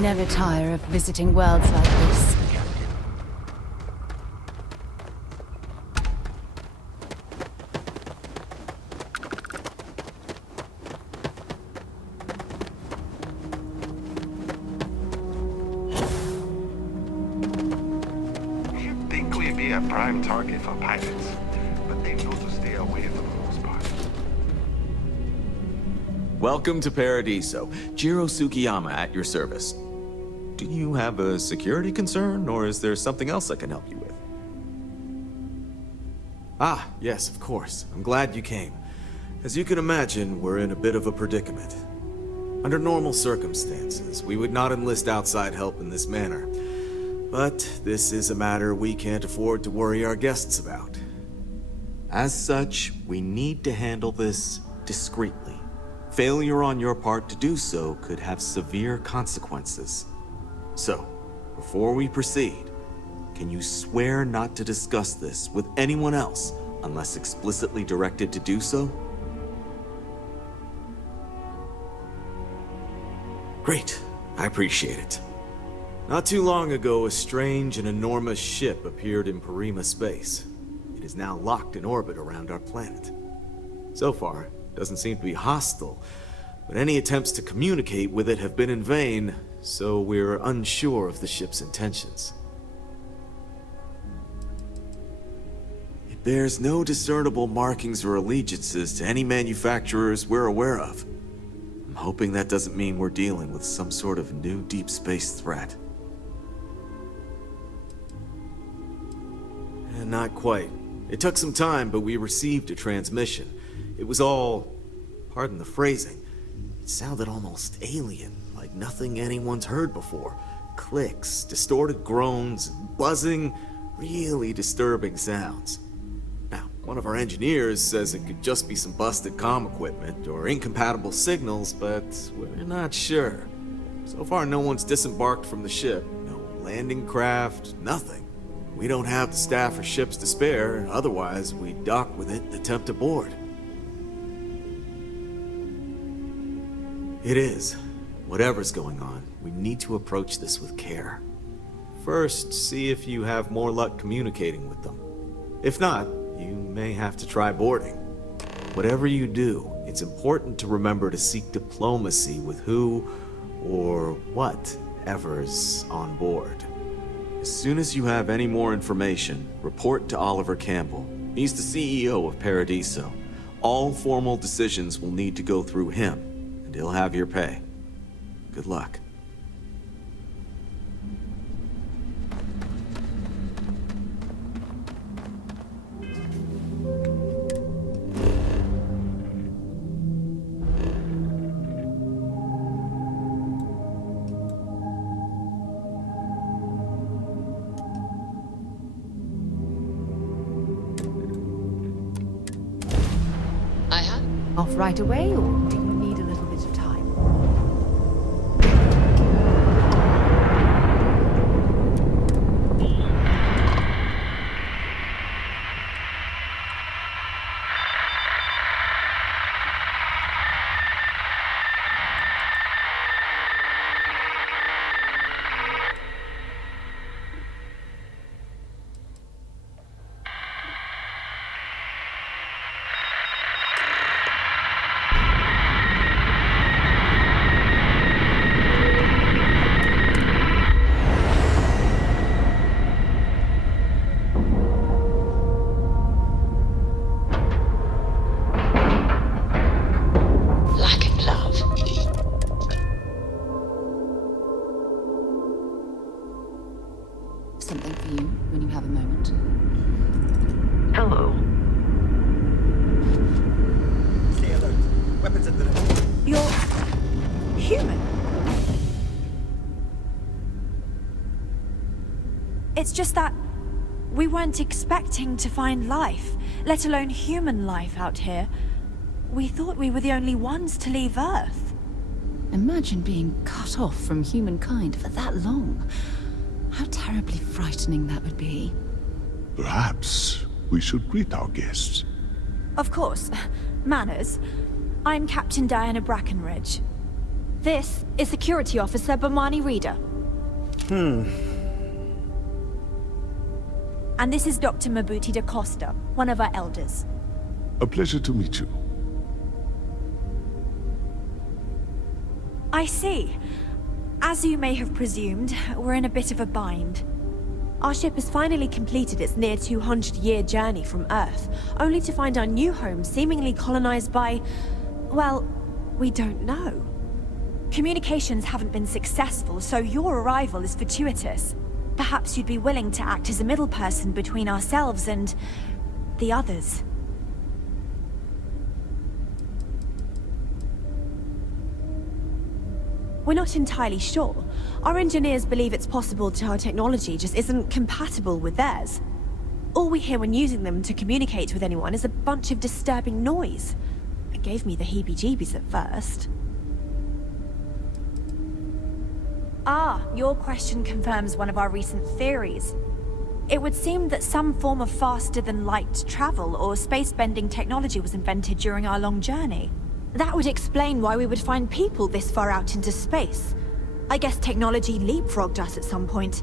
never tire of visiting worlds like this. You'd think we'd be a prime target for pirates, but they know to stay away for the most part. Welcome to Paradiso. Jiro Sugiyama at your service. Do you have a security concern, or is there something else I can help you with? Ah, yes, of course. I'm glad you came. As you can imagine, we're in a bit of a predicament. Under normal circumstances, we would not enlist outside help in this manner. But this is a matter we can't afford to worry our guests about. As such, we need to handle this discreetly. Failure on your part to do so could have severe consequences. So, before we proceed, can you swear not to discuss this with anyone else unless explicitly directed to do so? Great, I appreciate it. Not too long ago, a strange and enormous ship appeared in Porrima space. It is now locked in orbit around our planet. So far, it doesn't seem to be hostile, but any attempts to communicate with it have been in vain, so we're unsure of the ship's intentions. It bears no discernible markings or allegiances to any manufacturers we're aware of. I'm hoping that doesn't mean we're dealing with some sort of new deep space threat. Not quite. It took some time, but we received a transmission. It was all, pardon the phrasing, it sounded almost alien, like nothing anyone's heard before. Clicks, distorted groans, buzzing, really disturbing sounds. Now, one of our engineers says it could just be some busted comm equipment or incompatible signals, but we're not sure. So far, no one's disembarked from the ship. No landing craft, nothing. We don't have the staff or ships to spare, otherwise we'd dock with it and attempt to board. It is. Whatever's going on, we need to approach this with care. First, see if you have more luck communicating with them. If not, you may have to try boarding. Whatever you do, it's important to remember to seek diplomacy with who or whatever's on board. As soon as you have any more information, report to Oliver Campbell. He's the CEO of Paradiso. All formal decisions will need to go through him, and he'll have your pay. Good luck. Off right away, or do you need a little bit of time? Something for you when you have a moment. Hello. Stay alert. Weapons at the ready. You're human. It's just that we weren't expecting to find life, let alone human life out here. We thought we were the only ones to leave Earth. Imagine being cut off from humankind for that long. How terribly frightening that would be. Perhaps we should greet our guests. Of course. Manners. I'm Captain Diana Brackenridge. This is Security Officer Bomani Reader. And this is Dr. Mabuti da Costa, one of our elders. A pleasure to meet you. I see. As you may have presumed, we're in a bit of a bind. Our ship has finally completed its near 200-year journey from Earth, only to find our new home seemingly colonized by... well, we don't know. Communications haven't been successful, so your arrival is fortuitous. Perhaps you'd be willing to act as a middle person between ourselves and... the others. We're not entirely sure. Our engineers believe it's possible that our technology just isn't compatible with theirs. All we hear when using them to communicate with anyone is a bunch of disturbing noise. It gave me the heebie-jeebies at first. Ah, your question confirms one of our recent theories. It would seem that some form of faster-than-light travel or space-bending technology was invented during our long journey. That would explain why we would find people this far out into space. I guess technology leapfrogged us at some point.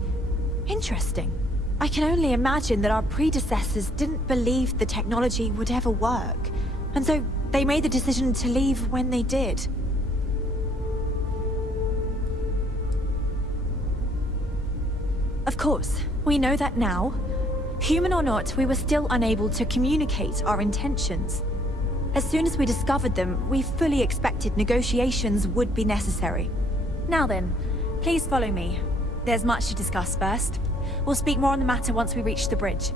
Interesting. I can only imagine that our predecessors didn't believe the technology would ever work, and so they made the decision to leave when they did. Of course, we know that now. Human or not, we were still unable to communicate our intentions. As soon as we discovered them, we fully expected negotiations would be necessary. Now then, please follow me. There's much to discuss first. We'll speak more on the matter once we reach the bridge.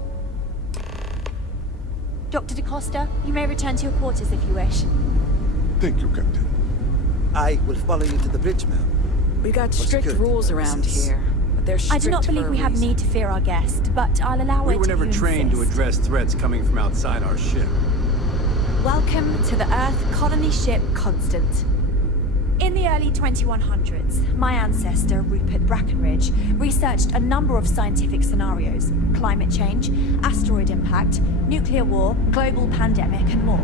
Dr. da Costa, you may return to your quarters if you wish. Thank you, Captain. I will follow you to the bridge, ma'am. We got For strict security rules around purposes. here. But they're strict I do not believe we have need to fear our guest, but I'll allow it We were never if you trained to insist. address threats coming from outside our ship. Welcome to the Earth colony ship Constant. In the early 2100s, my ancestor, Rupert Brackenridge, researched a number of scientific scenarios: climate change, asteroid impact, nuclear war, global pandemic, and more.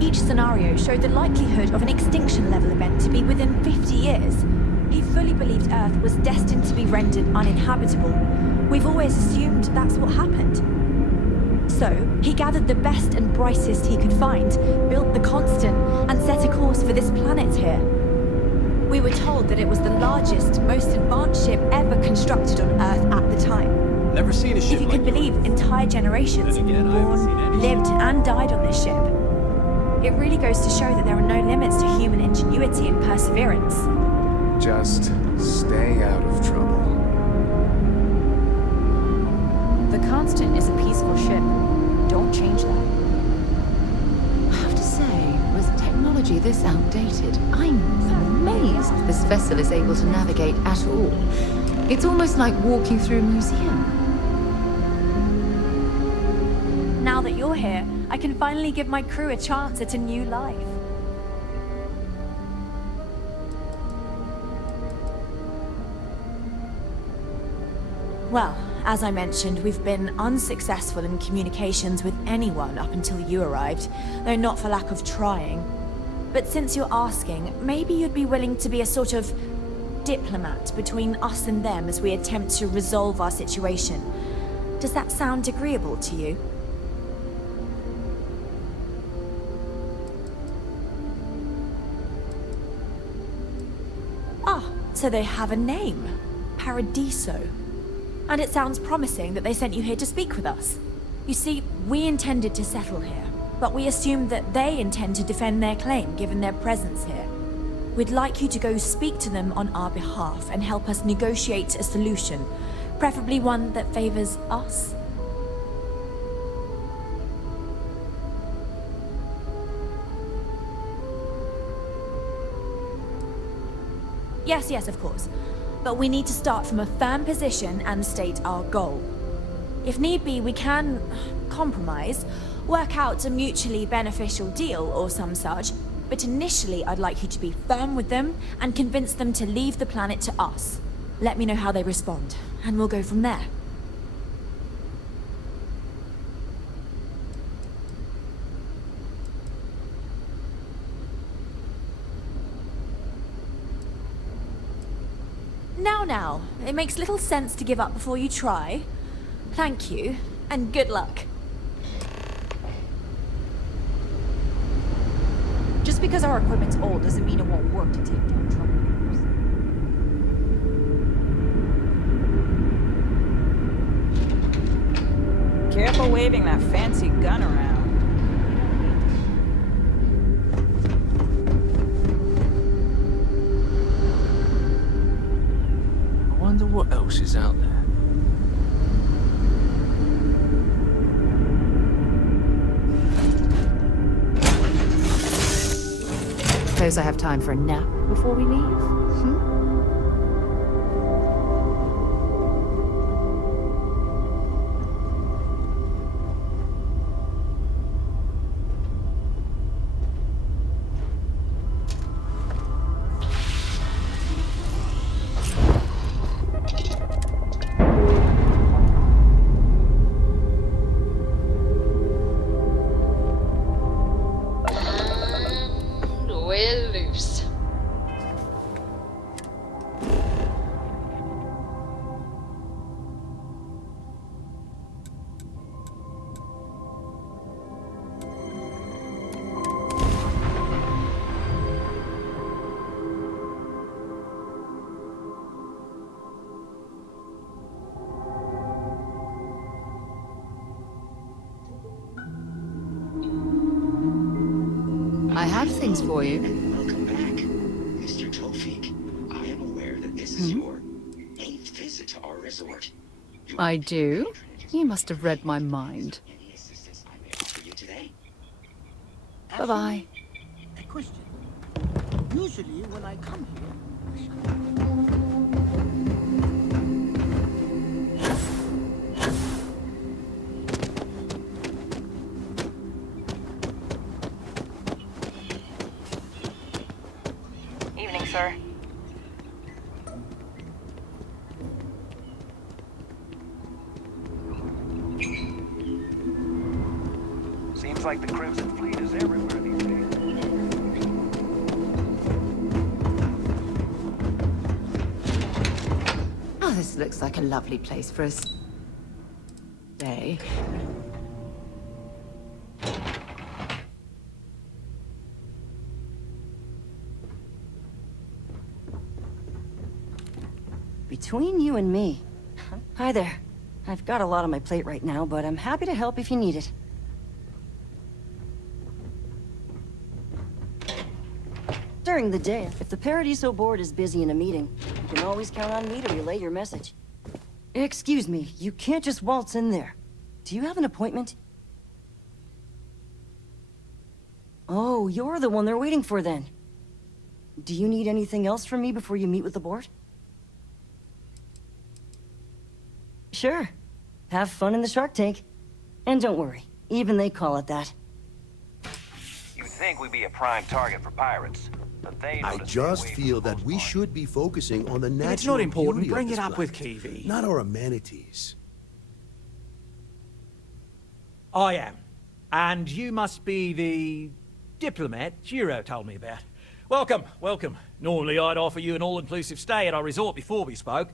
Each scenario showed the likelihood of an extinction-level event to be within 50 years. He fully believed Earth was destined to be rendered uninhabitable. We've always assumed that's what happened. So, he gathered the best and brightest he could find, built the Constant, and set a course for this planet here. We were told that it was the largest, most advanced ship ever constructed on Earth at the time. Never seen a ship If you like could believe, yours. entire generations have Then been again, I haven't seen born, any lived, and died on this ship. It really goes to show that there are no limits to human ingenuity and perseverance. Just stay out of trouble. The Constant is a peaceful ship. Don't change that. I have to say, with technology this outdated, I'm amazed this vessel is able to navigate at all. It's almost like walking through a museum. Now that you're here, I can finally give my crew a chance at a new life. Well, as I mentioned, we've been unsuccessful in communications with anyone up until you arrived, though not for lack of trying. But since you're asking, maybe you'd be willing to be a sort of diplomat between us and them as we attempt to resolve our situation. Does that sound agreeable to you? Ah, so they have a name. Paradiso. And it sounds promising that they sent you here to speak with us. You see, we intended to settle here, but we assumed that they intend to defend their claim given their presence here. We'd like you to go speak to them on our behalf and help us negotiate a solution, preferably one that favors us. Yes, of course. But we need to start from a firm position and state our goal. If need be, we can compromise, work out a mutually beneficial deal or some such, but initially I'd like you to be firm with them and convince them to leave the planet to us. Let me know how they respond, and we'll go from there. Now, it makes little sense to give up before you try. Thank you, and good luck. Just because our equipment's old doesn't mean it won't work to take down troublemakers. Careful waving that fancy gun around. I wonder what else is out there. Suppose I have time for a nap before we leave? We're loose. I have things for you. Welcome back, Mr. Tolfik. I am aware that this is your 8th visit to our resort. I do. You must have read my mind. Any assistance I may offer you today? Bye-bye. A question. Usually when I come here, Evening, sir. Seems like the Crimson Fleet is everywhere these days. Oh, this looks like a lovely place for us. Day. Between you and me. Hi there. I've got a lot on my plate right now, but I'm happy to help if you need it. During the day, if the Paradiso board is busy in a meeting, you can always count on me to relay your message. Excuse me, you can't just waltz in there. Do you have an appointment? Oh, you're the one they're waiting for then. Do you need anything else from me before you meet with the board? Sure. Have fun in the shark tank. And don't worry, even they call it that. You'd think we'd be a prime target for pirates, but they I just feel that we should be focusing on the natural If it's not important, beauty of bring this it up with planet, Kiwi. not our amenities. I am. And you must be the diplomat Jiro told me about. Welcome, welcome. Normally I'd offer you an all-inclusive stay at our resort before we spoke.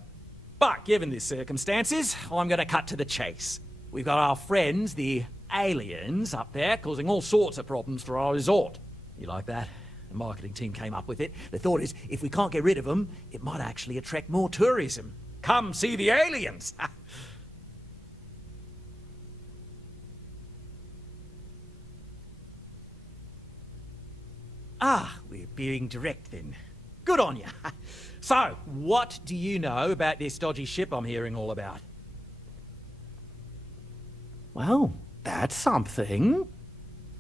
But given the circumstances, I'm going to cut to the chase. We've got our friends, the aliens, up there, causing all sorts of problems for our resort. You like that? The marketing team came up with it. The thought is, if we can't get rid of them, it might actually attract more tourism. Come see the aliens! Ah, we're being direct then. Good on you. So, what do you know about this dodgy ship I'm hearing all about? Well, that's something.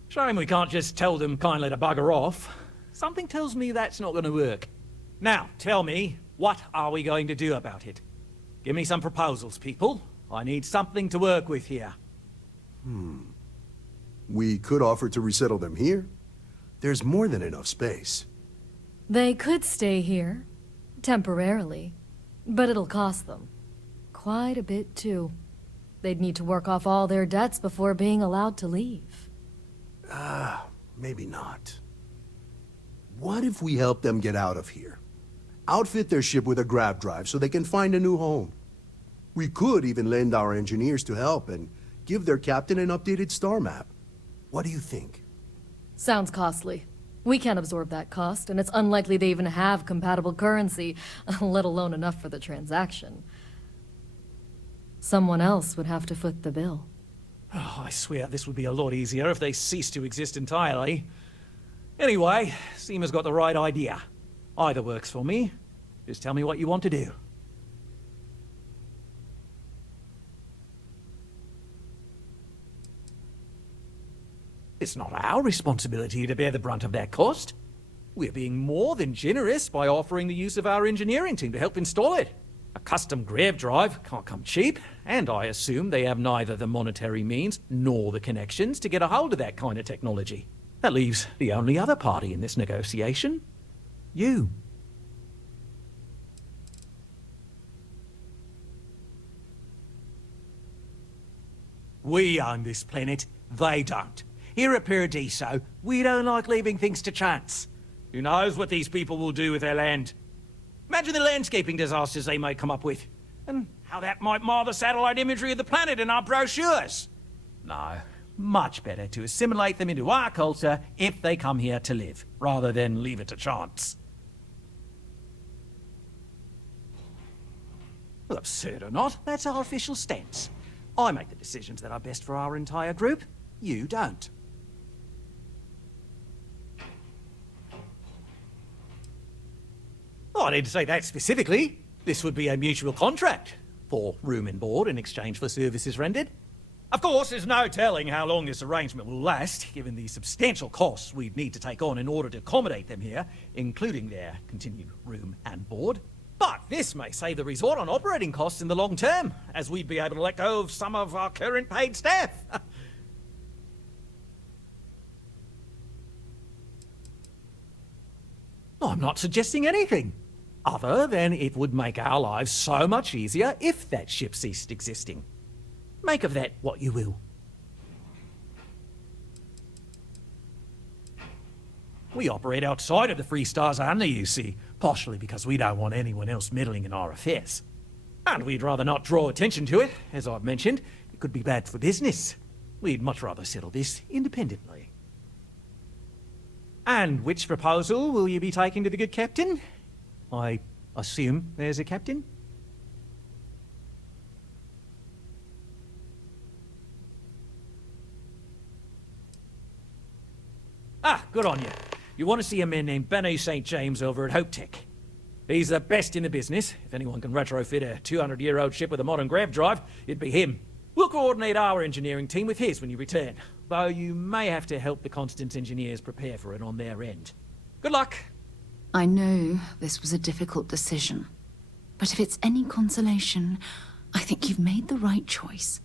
Shame we can't just tell them kindly to bugger off. Something tells me that's not going to work. Now, tell me, what are we going to do about it? Give me some proposals, people. I need something to work with here. We could offer to resettle them here. There's more than enough space. They could stay here. Temporarily. But it'll cost them. Quite a bit, too. They'd need to work off all their debts before being allowed to leave. Maybe not. What if we help them get out of here? outfit their ship with a grav drive so they can find a new home. We could even lend our engineers to help and give their captain an updated star map. What do you think? Sounds costly. We can't absorb that cost, and it's unlikely they even have compatible currency, let alone enough for the transaction. Someone else would have to foot the bill. Oh, I swear this would be a lot easier if they ceased to exist entirely. Anyway, Seema's got the right idea. Either works for me. Just tell me what you want to do. It's not our responsibility to bear the brunt of that cost. We're being more than generous by offering the use of our engineering team to help install it. A custom grav drive can't come cheap, and I assume they have neither the monetary means nor the connections to get a hold of that kind of technology. That leaves the only other party in this negotiation. You. We own this planet, they don't. Here at Paradiso, we don't like leaving things to chance. Who knows what these people will do with their land? Imagine the landscaping disasters they may come up with, and how that might mar the satellite imagery of the planet in our brochures. No, much better to assimilate them into our culture if they come here to live, rather than leave it to chance. Well, absurd or not, that's our official stance. I make the decisions that are best for our entire group. You don't. Oh, I need to say that specifically. This would be a mutual contract for room and board in exchange for services rendered. Of course, there's no telling how long this arrangement will last, given the substantial costs we'd need to take on in order to accommodate them here, including their continued room and board. But this may save the resort on operating costs in the long term, as we'd be able to let go of some of our current paid staff. I'm not suggesting anything, other than it would make our lives so much easier if that ship ceased existing. Make of that what you will. We operate outside of the Free Stars only, you see, partially because we don't want anyone else meddling in our affairs. And we'd rather not draw attention to it, as I've mentioned. It could be bad for business. We'd much rather settle this independently. And which proposal will you be taking to the good captain? I assume there's a captain? Ah, good on you. You want to see a man named Benny St. James over at Hope Tech. He's the best in the business. If anyone can retrofit a 200-year-old ship with a modern grav drive, it'd be him. We'll coordinate our engineering team with his when you return, though you may have to help the Constance engineers prepare for it on their end. Good luck. I know this was a difficult decision, but if it's any consolation, I think you've made the right choice.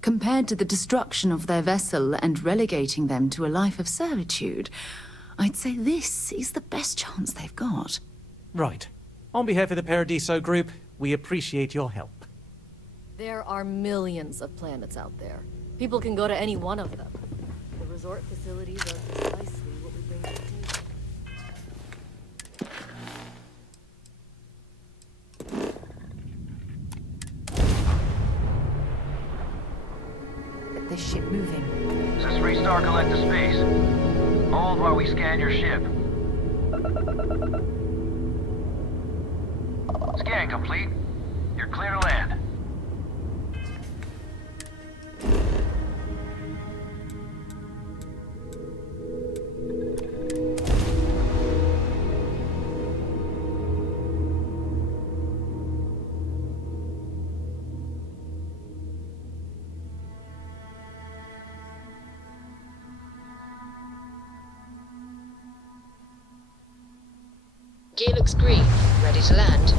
Compared to the destruction of their vessel and relegating them to a life of servitude, I'd say this is the best chance they've got. Right. On behalf of the Paradiso group, we appreciate your help. There are millions of planets out there. People can go to any one of them. The resort facilities are precisely what we bring to the table. Get this ship moving. This is Restart Collective Space. Hold while we scan your ship. Scan complete. You're clear to land. Gear looks green. Ready to land.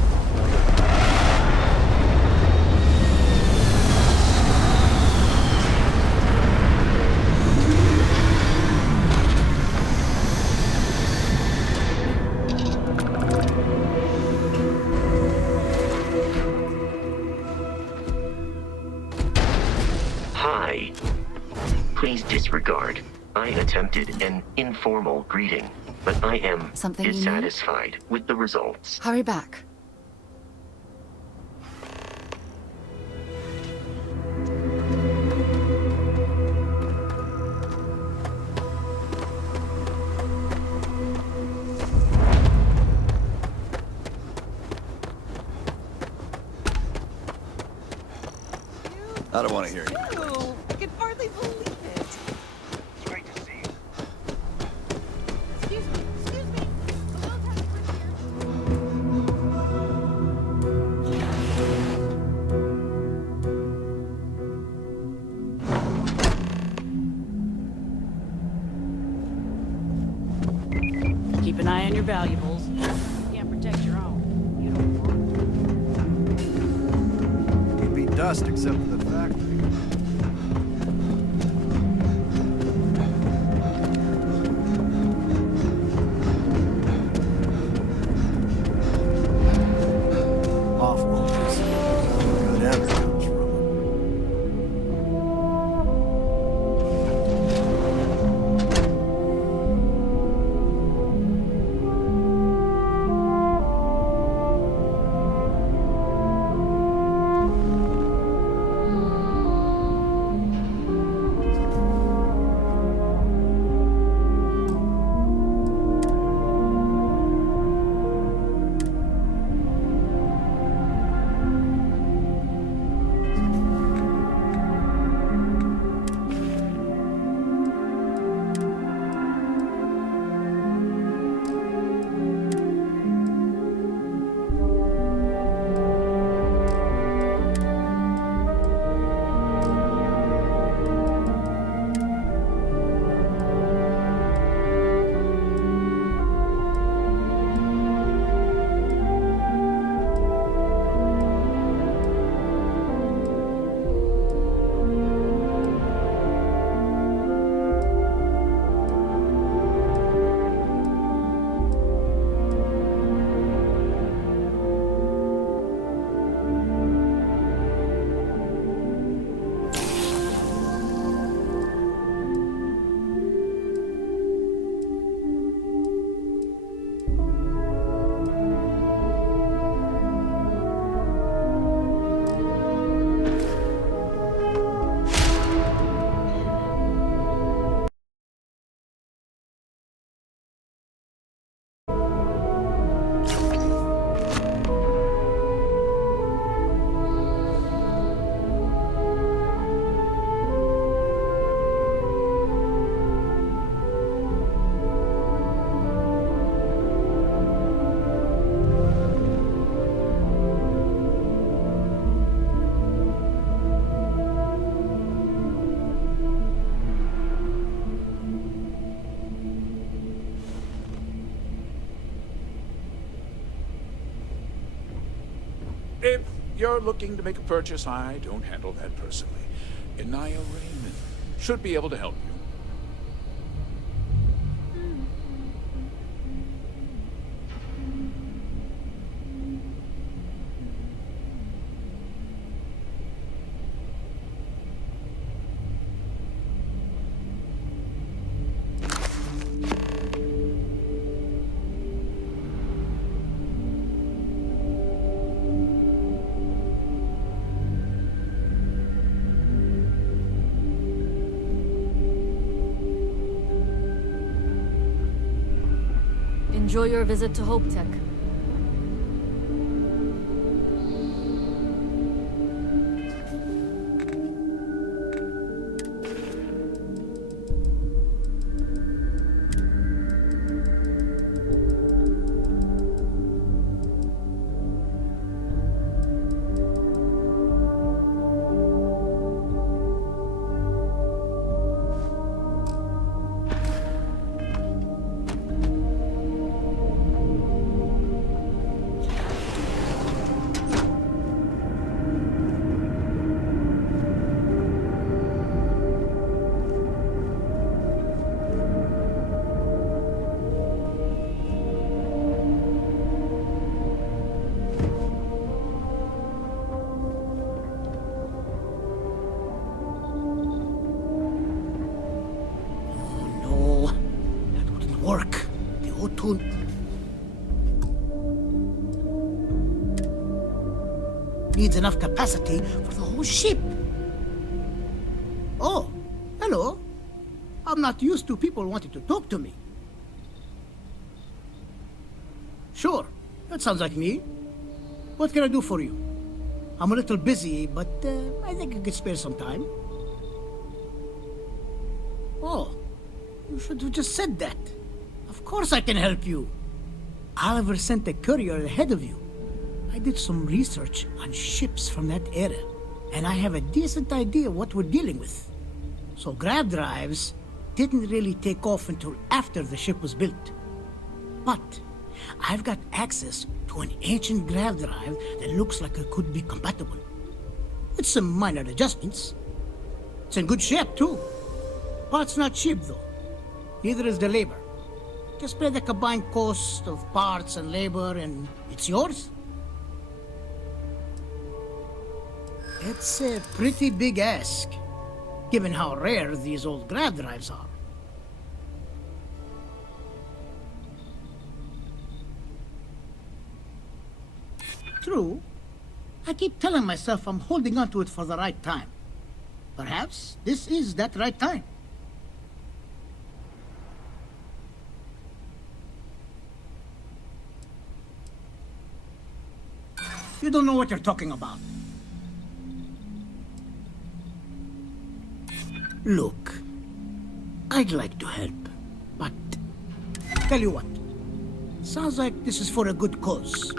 Hi. Please disregard. I attempted an informal greeting. but I am Something you need? dissatisfied with the results. Hurry back. I don't want to hear you. I can hardly believe it. It's great to see you. Excuse me. Keep an eye on your valuables. You can't protect your own. You don't want You'd be dust except for the factory. Off-worlders. Good ever comes from them. If you're looking to make a purchase, I don't handle that personally. Inaya Raymond should be able to help you. Enjoy your visit to Hope Tech. needs enough capacity for the whole ship. Oh, hello. I'm not used to people wanting to talk to me. Sure, that sounds like me. What can I do for you? I'm a little busy, but I think I could spare some time. Oh, you should have just said that. Of course I can help you. Oliver sent a courier ahead of you. I did some research on ships from that era, and I have a decent idea what we're dealing with. So grav drives didn't really take off until after the ship was built. But I've got access to an ancient grav drive that looks like it could be compatible. It's some minor adjustments. It's in good shape, too. Parts not cheap, though. Neither is the labor. Just pay the combined cost of parts and labor, and it's yours. It's a pretty big ask, given how rare these old grav drives are. True. I keep telling myself I'm holding on to it for the right time. Perhaps this is that right time. You don't know what you're talking about. Look, I'd like to help, but tell you what, sounds like this is for a good cause.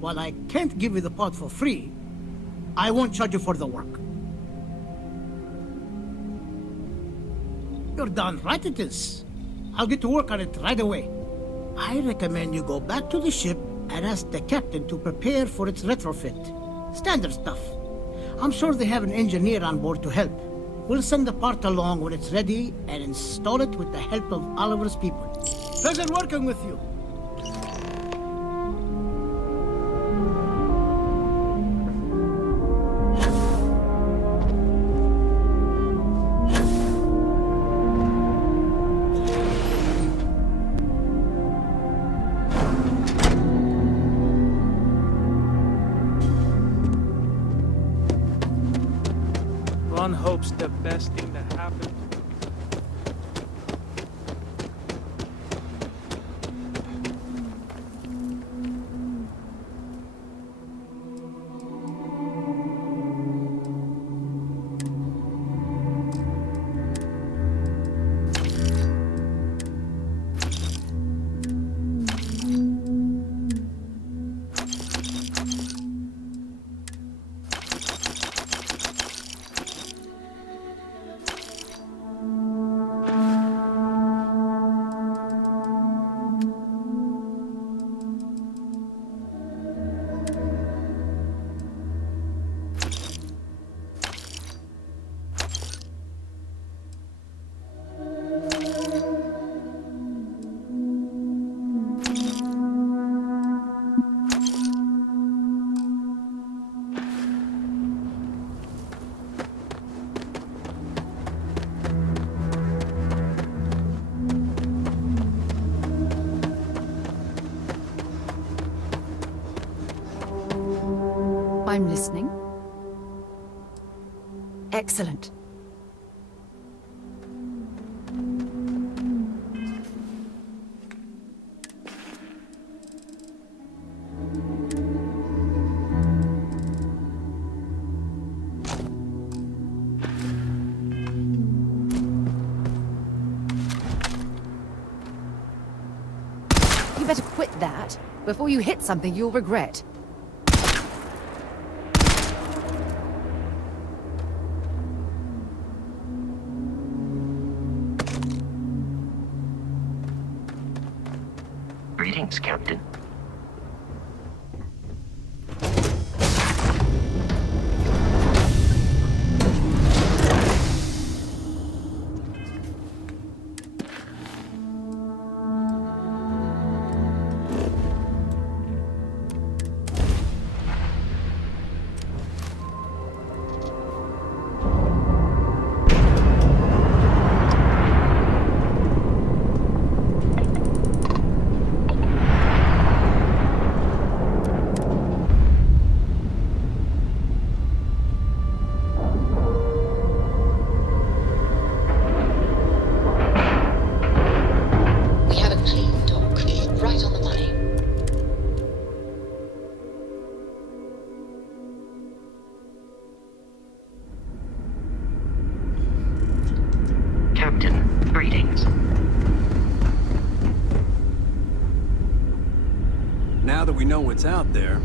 While I can't give you the part for free, I won't charge you for the work. You're done right it is. I'll get to work on it right away. I recommend you go back to the ship and ask the captain to prepare for its retrofit. Standard stuff. I'm sure they have an engineer on board to help. We'll send the part along when it's ready and install it with the help of Oliver's people. Pleasure working with you. One hopes the best thing that happened. I'm listening. Excellent. You better quit that before you hit something you'll regret. Greetings, Captain. know what's out there.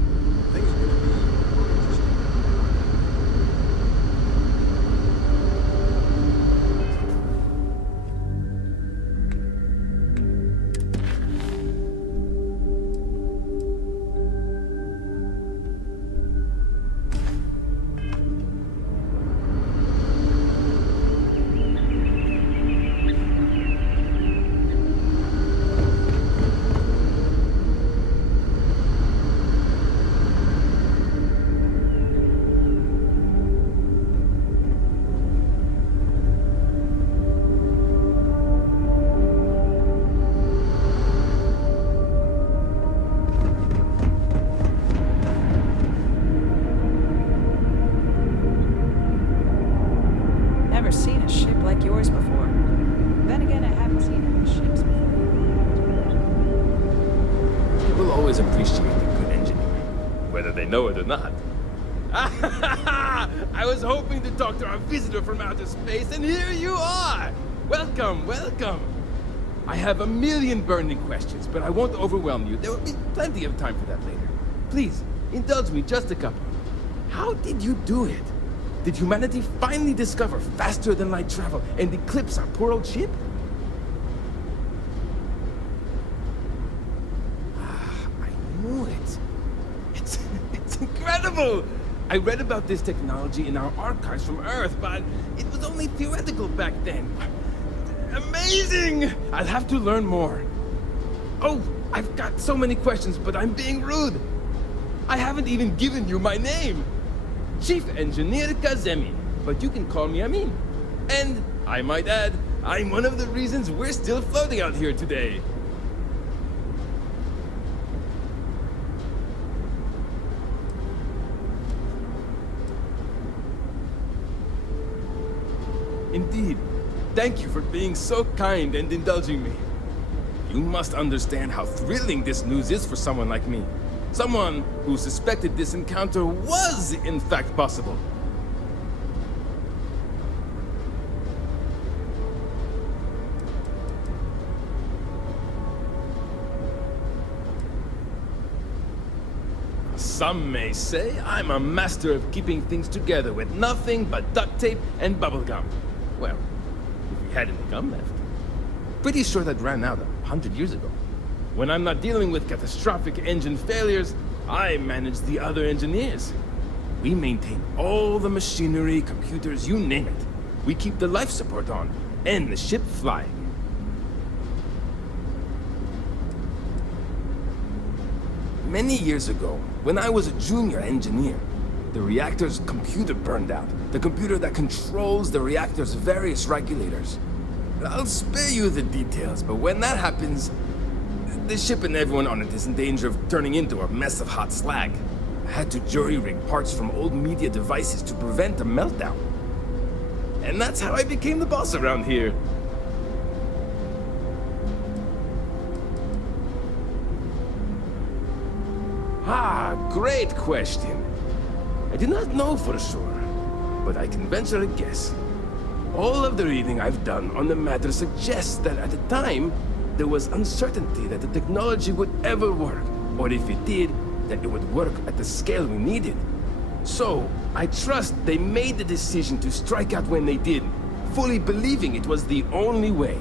Never seen a ship like yours before. Then again, I haven't seen any ships before. People always appreciate a good engineer, whether they know it or not. I was hoping to talk to our visitor from outer space, and here you are! Welcome, welcome! I have a million burning questions, but I won't overwhelm you. There will be plenty of time for that later. Please, indulge me just a couple. How did you do it? Did humanity finally discover faster than light travel and eclipse our poor old ship? I knew it. It's incredible! I read about this technology in our archives from Earth, but it was only theoretical back then. Amazing! I'll have to learn more. Oh, I've got so many questions, but I'm being rude. I haven't even given you my name. Chief Engineer Kazemi, but you can call me Amin. And, I might add, I'm one of the reasons we're still floating out here today. Indeed. Thank you for being so kind and indulging me. You must understand how thrilling this news is for someone like me. Someone who suspected this encounter was, in fact, possible. Some may say I'm a master of keeping things together with nothing but duct tape and bubblegum. Well, if we had any gum left. Pretty sure that ran out 100 years ago. When I'm not dealing with catastrophic engine failures, I manage the other engineers. We maintain all the machinery, computers, you name it. We keep the life support on, and the ship flying. Many years ago, when I was a junior engineer, the reactor's computer burned out. The computer that controls the reactor's various regulators. I'll spare you the details, but when that happens, the ship and everyone on it is in danger of turning into a mess of hot slag. I had to jury-rig parts from old media devices to prevent a meltdown. And that's how I became the boss around here. Ah, great question. I do not know for sure, but I can venture a guess. All of the reading I've done on the matter suggests that at the time, there was uncertainty that the technology would ever work, or if it did, that it would work at the scale we needed. So, I trust they made the decision to strike out when they did, fully believing it was the only way.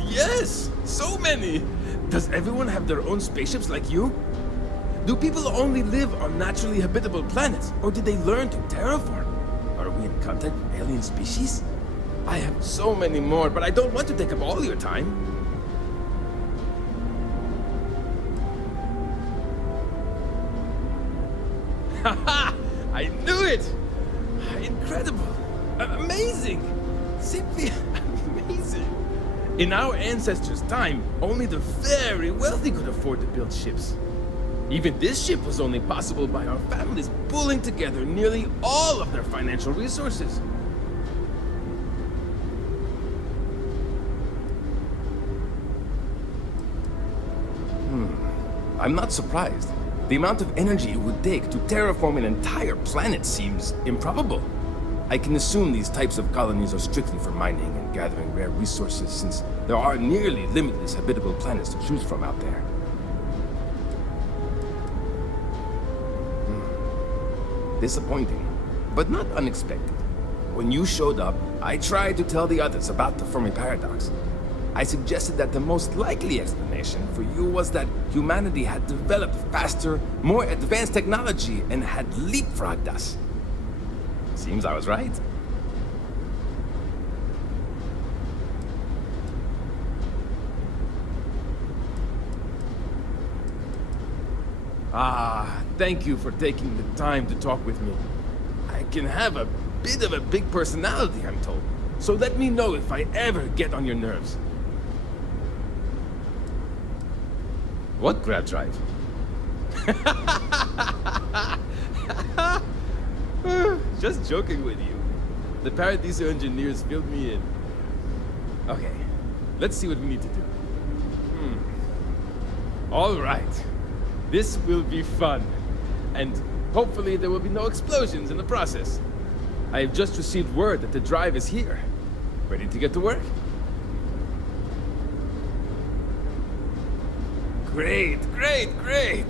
Yes! So many! Does everyone have their own spaceships like you? Do people only live on naturally habitable planets, or did they learn to terraform? Are we in contact with alien species? I have so many more, but I don't want to take up all your time. Haha! I knew it! Incredible! Amazing! Simply amazing! In our ancestors' time, only the very wealthy could afford to build ships. Even this ship was only possible by our families pulling together nearly all of their financial resources. I'm not surprised. The amount of energy it would take to terraform an entire planet seems improbable. I can assume these types of colonies are strictly for mining and gathering rare resources, since there are nearly limitless habitable planets to choose from out there. Disappointing, but not unexpected. When you showed up, I tried to tell the others about the Fermi paradox. I suggested that the most likely explanation for you was that humanity had developed faster, more advanced technology and had leapfrogged us. Seems I was right. Thank you for taking the time to talk with me. I can have a bit of a big personality, I'm told. So let me know if I ever get on your nerves. What grab drive? Just joking with you. The Paradiso engineers filled me in. Okay, let's see what we need to do. All right. This will be fun. And hopefully there will be no explosions in the process. I have just received word that the drive is here. Ready to get to work? Great, great, great!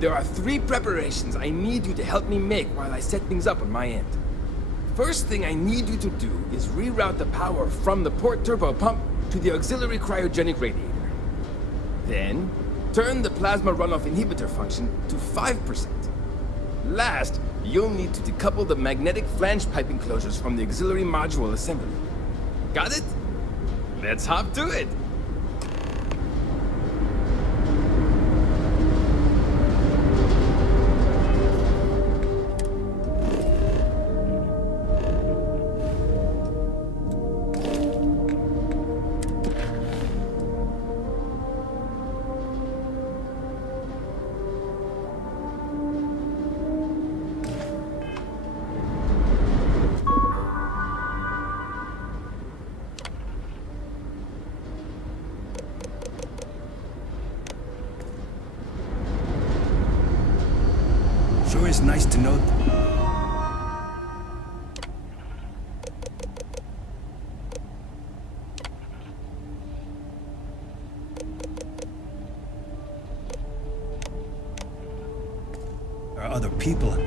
There are 3 preparations I need you to help me make while I set things up on my end. First thing I need you to do is reroute the power from the port turbo pump to the auxiliary cryogenic radiator. Then, turn the plasma runoff inhibitor function to 5%. Last, you'll need to decouple the magnetic flange pipe enclosures from the auxiliary module assembly. Got it? Let's hop to it! Sure is nice to know. There are other people.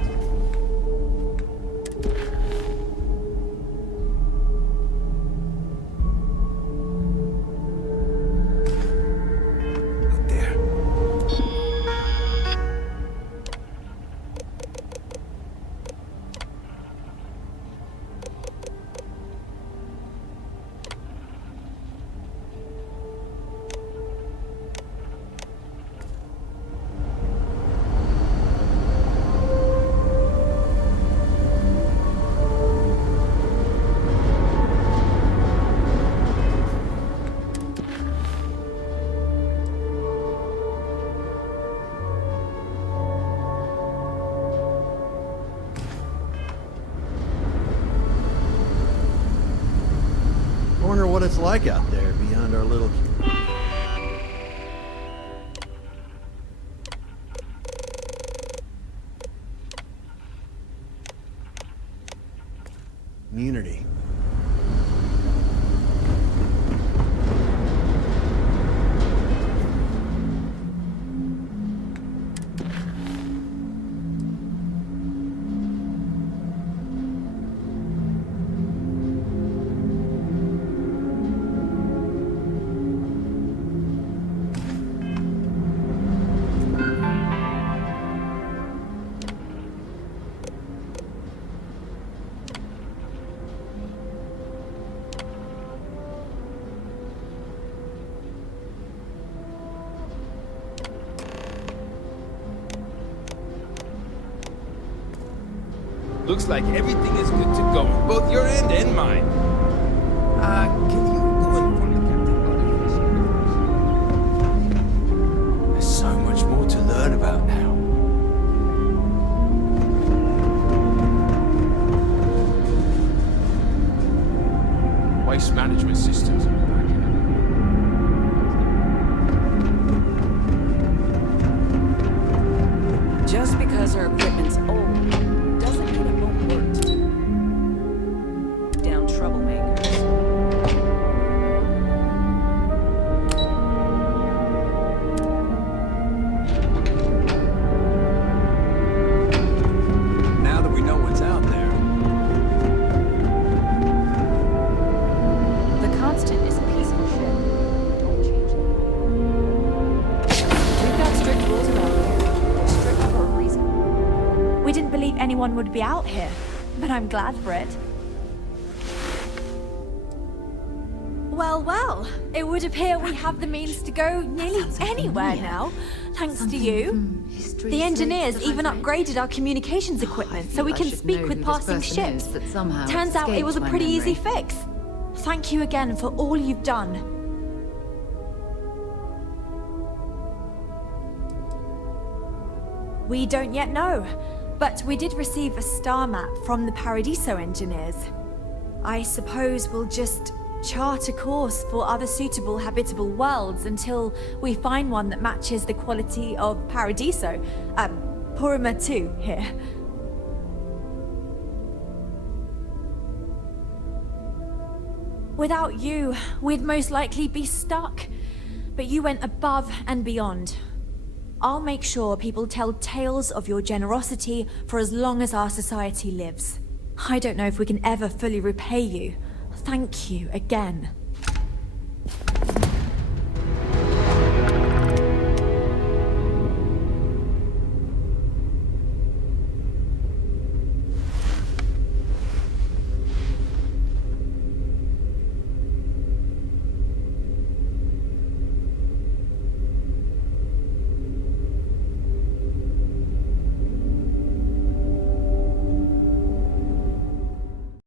Wonder what it's like out there beyond our little... community. Looks like everything is good to go, both your end and mine. Can you go inform the captain? There's so much more to learn about now. Waste management systems. Just because our equipment's old doesn't mean it won't work. anyone would be out here, but I'm glad for it. Well, well, it would appear we have the means to go nearly anywhere now, thanks to you. The engineers even upgraded our communications equipment so we can speak with passing ships. Turns out it was a pretty easy fix. Thank you again for all you've done. We don't yet know, but we did receive a star map from the Paradiso engineers. I suppose we'll just chart a course for other suitable habitable worlds until we find one that matches the quality of Paradiso. Porrima II here. Without you, we'd most likely be stuck. But you went above and beyond. I'll make sure people tell tales of your generosity for as long as our society lives. I don't know if we can ever fully repay you. Thank you again.